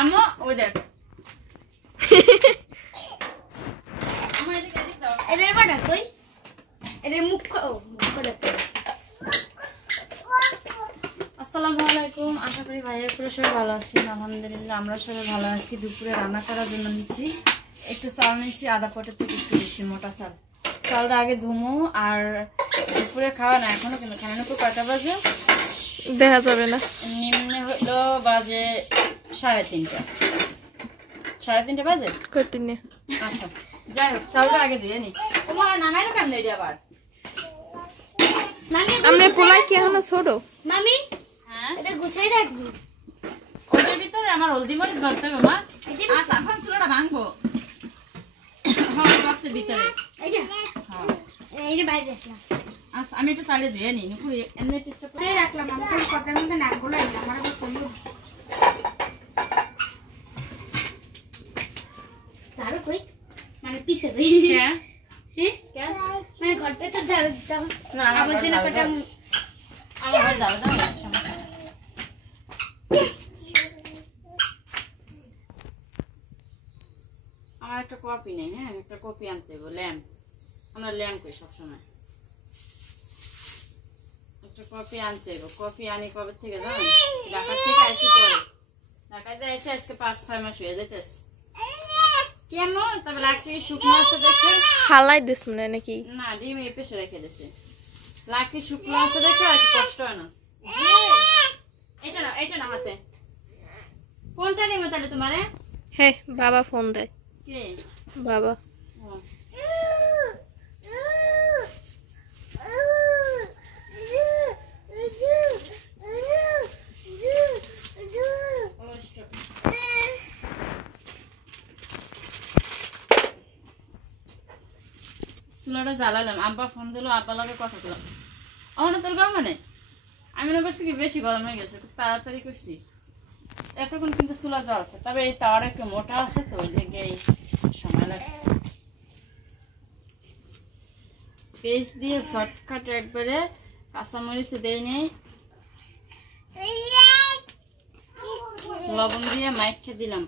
আমো ওই দেখ আমার এদিকে এদিক দাও এদের বাটা কই এদের মুখ মুখটা আসসালামু আলাইকুম আশা করি ভাইয়া পুরো সবাই ভালো আছেন আলহামদুলিল্লাহ আমরা সবাই ভালো আছি দুপুরে রান্না করার জন্য নিচ্ছি একটু চাল নিচ্ছি আধা পটের থেকে একটু বেশি মোটা চাল চালটা আগে ধুমো আর দুপুরে খাওয়া না এখনো কিন্তু খাওয়ানো তো কয়টা বাজে দেখা যাবে না নিম্নে হলো বাজে 3:30 বাজে কতদিনে আচ্ছা যাই হোক চালটা আগে ধুয়ে নি তোমার নামাইলো কেমন এটা আবার আমরা পোলাই কি এখনো ছোট মামি হ্যাঁ এটা গুছাই রাখবি ওটার ভিতরে আমার হলদি মরিচ ভরতে হবে মা আচ্ছা এখন চুলাটা ভাঙবো হ্যাঁ বক্সের ভিতরে এইটা হ্যাঁ এইটা বাইরে রাখলাম আচ্ছা আমি একটু চালিয়ে ধুয়ে নিই নুপুর এমনি টেস্টটা করে বাইরে রাখলাম আমি কোন কথার মধ্যে নাকগুলো এই আমার আবার কইলো সারো কই মানে পিছে কই হ্যাঁ হ্যাঁ কেন মানে ঘরটা তো ঝাড়ু দিতাম না আমার জন্য কটা আমার দাও দাও আমার একটা কপি নেই হ্যাঁ একটা কপি আনতে হবে ল্যাম্প আমরা ল্যাম্প করি সবসময় একটা কপি আনতে হবে কপি আনি কবে থেকে জানেন ঢাকার থেকে আসি করে ঢাকাতে এসে আজকে 5-6 মাস হয়ে যেতেছে কেন তবে লাকড়ি শুকনো আছে দেখে হালাই দিস মনে নাকি না ডিম এই পেশে রেখে দিছে লাকড়ি শুকনো আছে দেখে আর কষ্ট হয় না এটা না হাতে কোনটা দিব তাহলে তোমারে হে বাবা ফোন দেয় কে বাবা ও চুলাটা জ্বালালাম আব্বা ফোন দিল আব্বা লাগে কথা বললাম অহনা তোর গরম মানে আমি না করছি কি বেশি গরম হয়ে গেছে খুব তাড়াতাড়ি করছি এতক্ষণ কিন্তু চুলা জ্বলছে তবে এই তাওয়াটা একটু মোটা আছে তো ওই লেগে সময় লাগছে পেস্ট দিয়ে শর্টকাট একবারে কাঁচামরিচ দেই নেই লবণ দিয়ে মাইখে দিলাম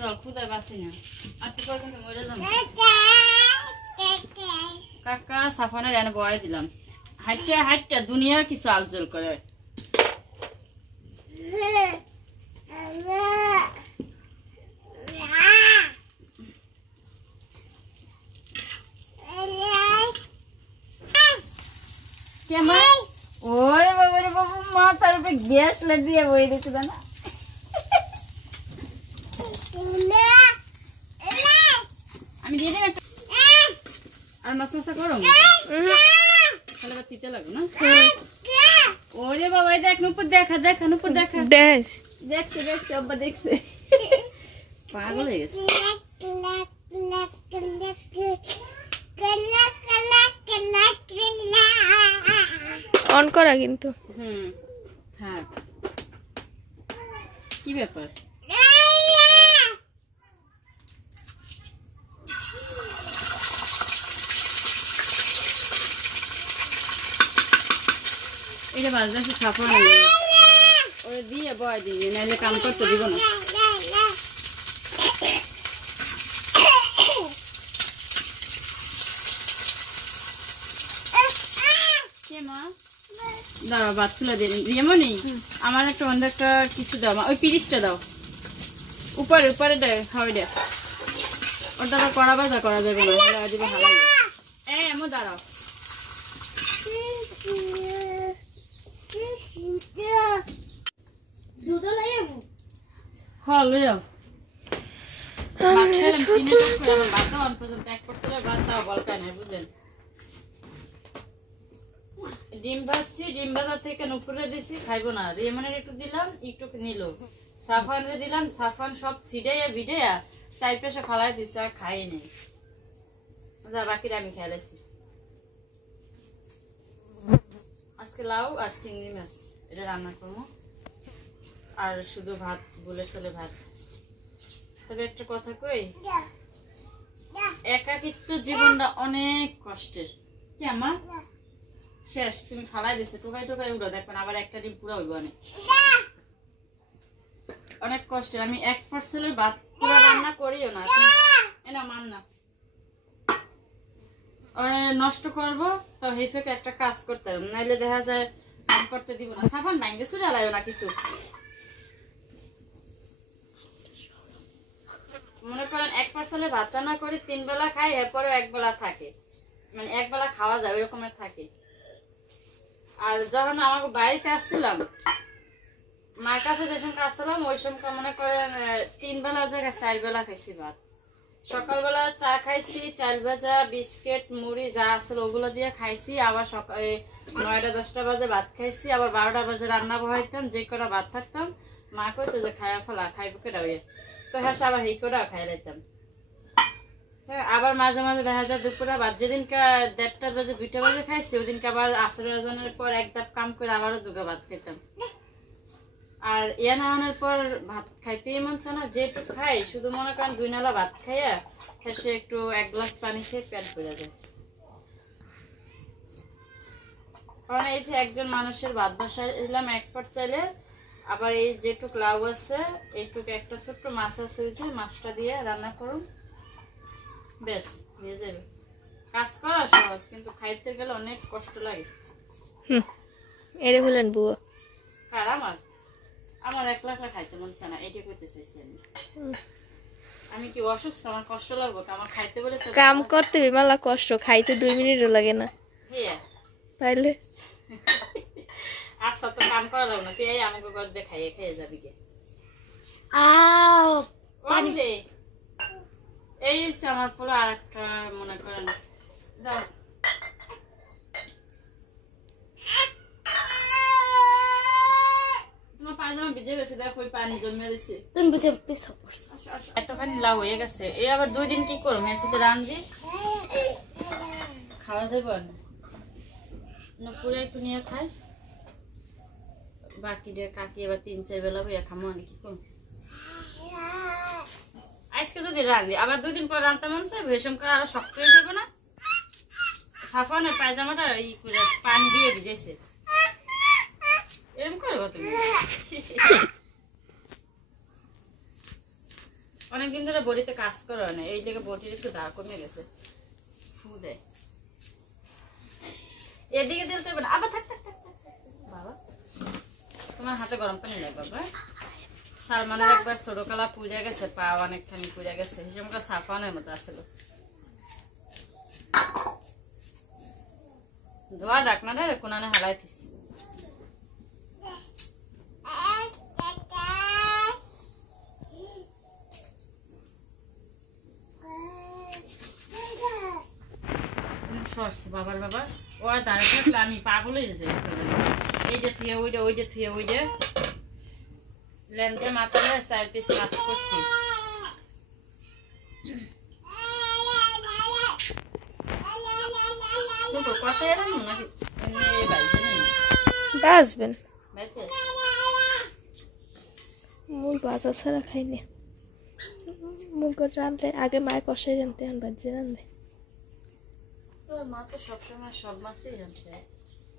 জল খুদায় বাঁচি না আর তো কিন্তু মরে যাবো কাকা সাফানের এনে বয় দিলাম হাইটটা হাইটটা দুনিয়া কিছু আলজল করে কেমন ওরে বাবা রে বাবু মাথার উপরে গ্যাস লাগিয়ে বই দিচ্ছে না আমি দিয়ে দেব একটা আর মশলা করো তাহলে বা তিতে লাগবে না ওরে বাবা দেখ নুপুর দেখা দেখা নুপুর দেখা দেশ দেখছে দেখছে আব্বা দেখছে পাগল হয়ে গেছে অন করা কিন্তু থাক কি ব্যাপার এটা বাজে আছে সাফা ওরে দিয়ে বয় দিবি নাহলে কাম করতে দিব না দাঁড়া বাচ্চুলা দিয়ে দিয়েমনি আমার একটা অন্য একটা কিছু দাও ওই 30টা দাও উপরে উপরে দেয় খাওয়াই দেয় ওটা তো কড়া ভাজা করা যাবে না দিবে হালাই এমন দাঁড়াও হ্যাঁ লই যাও ডিম ভাজছি ডিম ভাজা থেকে নুপুরে দিছি খাইবো না রেমনের একটু দিলাম একটু নিল সাফানরে দিলাম সাফান সব ছিড়াইয়া ভিড়াইয়া চাই পেশে ফালাই দিছে আর খাইনি যা বাকিটা আমি খেলেছি আজকে লাউ আর চিংড়ি মাছ এটা রান্না করবো আর শুধু ভাত গুলের সালে ভাত তবে একটা কথা কই, একাকিত্ব জীবনটা অনেক কষ্টের। কি আমা শেষ, তুমি ফালাই দিছো, টোকাই টোকাই উড়ো, দেখবেন আবার একটা ডিম পুরো হইব অনেক অনেক কষ্টের। আমি এক পার্সেলের ভাত পুরো রান্না করিও না, এনা মান না নষ্ট করবো, তো হেফেকে একটা কাজ করতে হবে, নাইলে দেখা যায় কাম করতে দিব না। সাবান ভাঙ্গে চুরে আলাইও না কিছু। মনে করেন এক পার্সেলে ভাত রান্না করি, 3 বেলা খাই, এরপরেও 1 বেলা থাকে, মানে 1 বেলা খাওয়া যায় ওই রকমের থাকে। আর যখন আমাকে বাড়িতে আসছিলাম, মার কাছে যে সময় আসছিলাম, ওই সময় মনে করেন 3 বেলার জায়গায় 4 বেলা খাইছি ভাত। সকালবেলা চা খাইছি, চাল ভাজা, বিস্কিট, মুড়ি যা আসছিল ওগুলো দিয়ে খাইছি। আবার সকালে 9টা-10টা বাজে ভাত খাইছি, আবার 12টা বাজে রান্না বহাইতাম। যে কটা ভাত থাকতাম মা কইতো যে খাইয়া ফেলা, খাইব কেটা হইয়া, তো হ্যাঁ আবার এই কটা খাই লাইতাম। হ্যাঁ, আবার মাঝে মাঝে দেখা যায় দুপুরে ভাত, যেদিনকে 1:30 বাজে 2টা বাজে খাইছি, ওদিনকে আবার আসরের আজানের পর এক ধাপ কাম করে আবারও 2 ভাত খেতাম। আর ইয়া নাওয়ানোর পর ভাত খাইতেই মন চায় না, যেটুকু খাই শুধু মনে করেন 2 নালা ভাত খাইয়া সে একটু 1 গ্লাস পানি খেয়ে পেট ভরে যায়। কারণ এই যে একজন মানুষের ভাত বসাইলাম 1 পট চাইলে, আবার এই যেটুক লাউ আছে, এইটুকু একটা ছোট্ট মাছ আছে, ওই যে মাছটা দিয়ে রান্না করুন, বেশ হয়ে যাবে। কাজ করা সহজ, কিন্তু খাইতে গেলে অনেক কষ্ট লাগে। এরে বলেন বুয়া। কার? আমার একলা খাইতে মন চায় না, এটা করতে চাইছি আমি। আমি কি অসুস্থ? আমার কষ্ট লাগবে? আমার খাইতে বলে তো কাম করতে মেলা কষ্ট, খাইতে 2 মিনিটও লাগে না। হ্যাঁ তাইলে আচ্ছা, তো কাম করা লাগবে না, তুই এই আমাকে ঘর দিয়ে খাইয়ে খেয়ে যাবি গে। এই হচ্ছে আমার পোলা। আর একটা মনে করেন দাও, তোমার পায়জামা ভিজে গেছে, দেখো ওই পানি জমে গেছে। তুমি বুঝে পিছাও করছো। এতখানি লাউ হয়ে গেছে, এই আবার 2 দিন কি করবো? এর সাথে রান্ধি, খাওয়া যাবে না, পুরো একটু নিয়ে খাইস, বাকি দিয়ে কাকি এবার 3-4 বেলা বইয়া খামো। আমি কি করবো আজকে যদি রান্ধি, আবার 2 দিন পর রান্না মন চাই, ভেসম করে আরো শক্ত হয়ে যাবে না? সাফানের পায়জামাটা ই করে পানি দিয়ে ভিজেছে, এরকম করে তুমি। অনেকদিন ধরে বডিতে কাজ করে না, এই লেগে বডির একটু দাগ কমে গেছে, ফু দেয়। এদিকে দিতে হবে না, আবার থাক থাক থাক থাক বাবা, তোমার হাতে গরম পানি লাগবে বাবা। সালমানের একবার ছোটকালা পুড়ে গেছে, পা অনেকখানি পুড়ে গেছে, হিসেবে সাফানের মতো আসলো। ধোয়া ডাকনাটা কোনানে হালাই থিস। বাবার বাবা ও আর দাঁড়িয়ে থাকলে আমি পাগল হয়ে যাই একেবারে। এই যে থুয়ে ওই যে, ওই যে থুয়ে ওই যে লেন্সে মাথায় 4 পিস কাজ করছি। কষাই রাখুন নাকি বাজবেন? বেঁচে মুই বাজা ছাড়া খাইনি। মুখ রাঁধলে আগে মায় কষাই রাঁধতে, এখন বাজে রাঁধে। তোর মা তো সবসময় সব মাছই রাঁধতে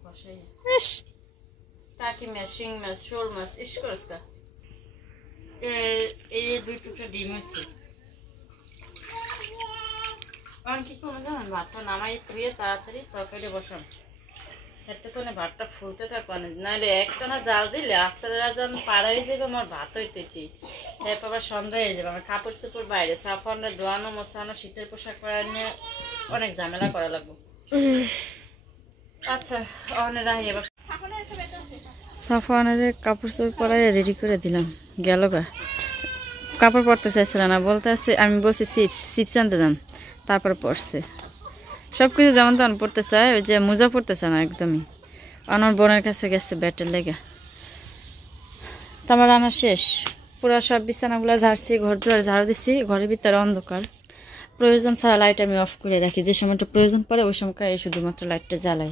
কষাই। ইস, টাকি মাছ, শিং মাছ, শোল মাছ, ইস করস কা। এই 2 টুকরা ডিম হচ্ছে। কারণ কি করবো জানেন, ভাতটা নামাই ধুয়ে তাড়াতাড়ি তরকারি বসাম, এতে করে ভাতটা ফুলতে থাকবে না, নাহলে একটানা জাল দিলে আস্তে আজান পাড়া হয়ে যাবে, আমার ভাত হইতে কি এরপর আবার সন্ধ্যা হয়ে যাবে। আমার কাপড় চোপড় বাইরে, সাফানে ধোয়ানো মোছানো, শীতের পোশাক পরা নিয়ে অনেক ঝামেলা করা লাগবে। আচ্ছা অনেক রাহি। এবার সাফানের কাপড় চোপড় পরাই রেডি করে দিলাম, গেল গা। কাপড় পরতে চাইছিল না, বলতে আসছে, আমি বলছি চিপস আনতে যান, তারপর পরছে। সব কিছু যেমন তেমন পড়তে চায়, ওই যে মোজা পড়তে চায় না একদমই। আমার বোনের কাছে গেছে ব্যাটের লেগে। তো আমার রান্না শেষ, পুরো সব বিছানাগুলো ঝাড়ছি, ঘর দুয়ার ঝাড়ু দিচ্ছি, ঘরের ভিতরে অন্ধকার। প্রয়োজন ছাড়া লাইট আমি অফ করে রাখি, যে সময়টা প্রয়োজন পড়ে ওই সময়টা শুধুমাত্র লাইটটা জ্বালাই।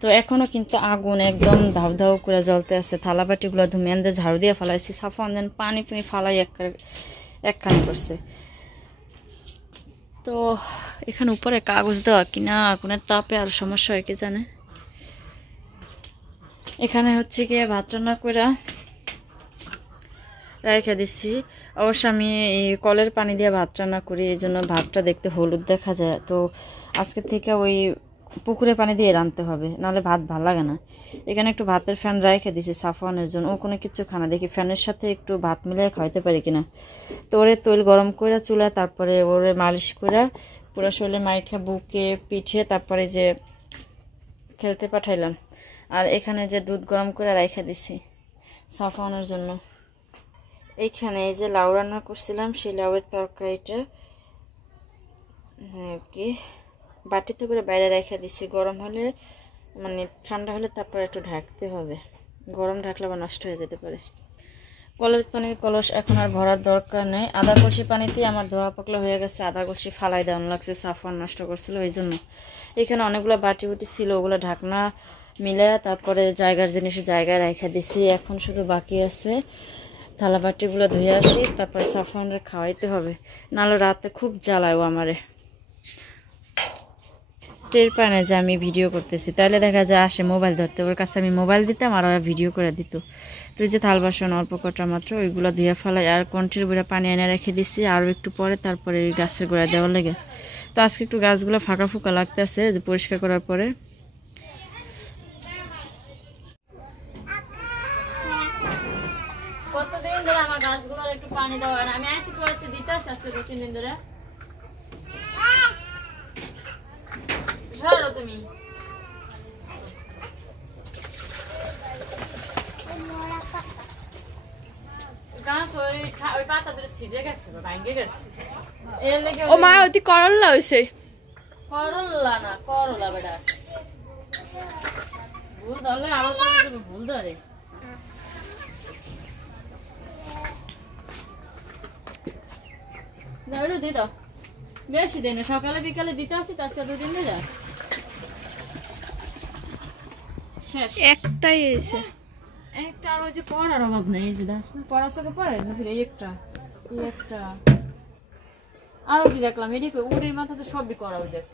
তো এখনও কিন্তু আগুন একদম ধাউ ধাউ করে জ্বলতে আছে। থালাবাটিগুলো ধুমেন্দে ঝাড়ু দিয়ে ফেলাইছি, সাফান দেন পানি ফালাই একখানি করছে। তো এখানে উপরে কাগজ দেওয়া কিনা আগুনের তাপে আর সমস্যা হয় কি জানে। এখানে হচ্ছে গিয়ে ভাত রান্না করে রেখে দিচ্ছি। অবশ্য আমি এই কলের পানি দিয়ে ভাত রান্না করি, এই জন্য ভাতটা দেখতে হলুদ দেখা যায়। তো আজকে থেকে ওই পুকুরে পানি দিয়ে রাঁধতে হবে, নাহলে ভাত ভালো লাগে না। এখানে একটু ভাতের ফ্যান রেখে দিছি সাফওয়ানের জন্য, ও কোনো কিছু খানা দেখি ফ্যানের সাথে একটু ভাত মিলিয়ে খাওয়াইতে পারি কিনা। তো ওরে তৈল গরম করে চুলায়, তারপরে ওরে মালিশ করে পুরো শরীরে মাইখা বুকে পিঠে তারপরে যে খেলতে পাঠাইলাম। আর এখানে যে দুধ গরম করে রেখে দিছি সাফওয়ানের জন্য। এইখানে এই যে লাউ রান্না করছিলাম, সেই লাউয়ের তরকারিটা কি বাটিতে করে বাইরে রেখে দিছি। গরম হলে মানে ঠান্ডা হলে তারপরে একটু ঢাকতে হবে, গরম ঢাকলে আবার নষ্ট হয়ে যেতে পারে। কলের পানির কলস এখন আর ভরার দরকার নেই। আধা কলসি পানিতেই আমার ধোয়া পাকলা হয়ে গেছে, আধা কলসি ফালাই দেওয়ানো লাগছে, সাফওয়ান নষ্ট করছিল ওই জন্য। এখানে অনেকগুলো বাটি বুটি ছিল, ওগুলো ঢাকনা মিলে তারপরে জায়গার জিনিস জায়গায় রেখে দিছি। এখন শুধু বাকি আছে থালা বাটিগুলো ধুয়ে আসি, তারপরে সাফওয়ানের খাওয়াইতে হবে, নাহলে রাতে খুব জ্বালায় ও আমারে। টের পায় না যে আমি ভিডিও করতেছি, তাহলে দেখা যায় আসে মোবাইল ধরতে, ওর কাছে আমি মোবাইল দিতাম আর ওরা ভিডিও করে দিত। তো এই যে থাল বাসন অল্প কটা মাত্র, ওইগুলো ধুয়ে ফেলাই। আর কন্টির গোড়া পানি এনে রেখে দিচ্ছি আরও একটু পরে, তারপরে এই গাছের গোড়া দেওয়ার লেগে। তো আজকে একটু গাছগুলো ফাঁকা ফুঁকা লাগতেছে যে পরিষ্কার করার পরে। কতদিন ধরে আমার গাছগুলোর একটু পানি দেওয়া হয় না, আমি আসি পরে একটু দিতে আসছি আজকে 2-3 দিন ধরে। ধরো তুমি গাছ ওই পাতা ধরে ছিঁড়ে গেছে বা ভাঙে গেছে, এর লেগে ও মা ওটি করল্লা হইছে। করলা না করলা বেটা, ভুল ধরলে আবার ভুল ধরে। দিয়ে দাও, বেশি দিন সকালে বিকালে দিতে আসি, তার সাথে 2 দিন দিয়ে যা শেষ। একটাই এসে একটা আর ওই যে পড়ার অভাব নেই, এই যে দাস না পড়া চোখে পড়ে না, এই একটা আরো কি দেখলাম এদিকে উড়ির মাথাতে সবই করা, ওই দেখ